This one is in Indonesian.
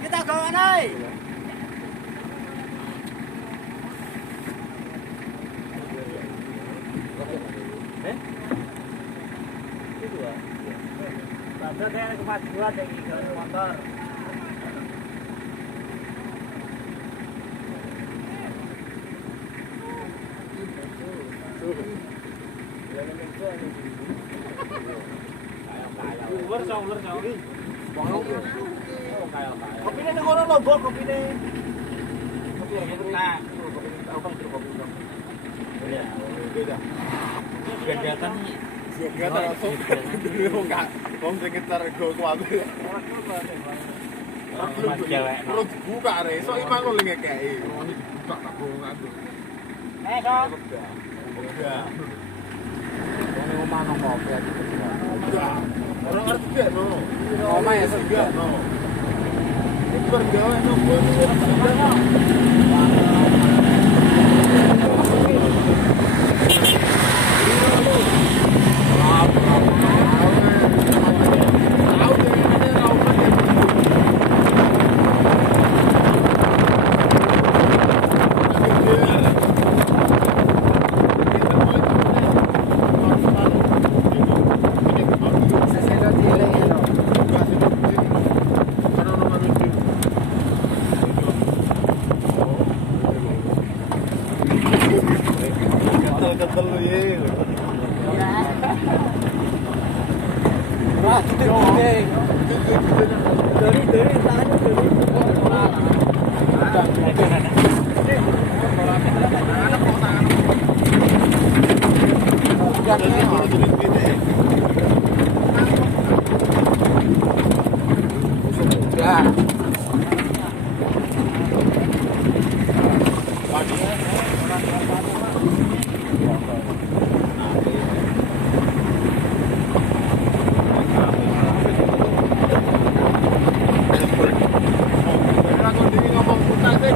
Kita go anh ơi. Saya kemas dua dari motor. Ular jauh. Kopi ini ngono lho, Bos, kopi ini. Kopi yang itu. Nah, kopi tahu kan itu kopi. Iya, beda. Kegiatan dulu enggak wong sing ngetar go kuwi. Terus buka re, iso imang lho ngekeki. Buka tak bohongan tuh. Kok. Udah. Wong omah nang kopi aja. Udah. Orang ngerti gak no? Omah ya enggak no. Itu bergawe no pun. Ketel lu ye. Wah, dari ngomong putar deh,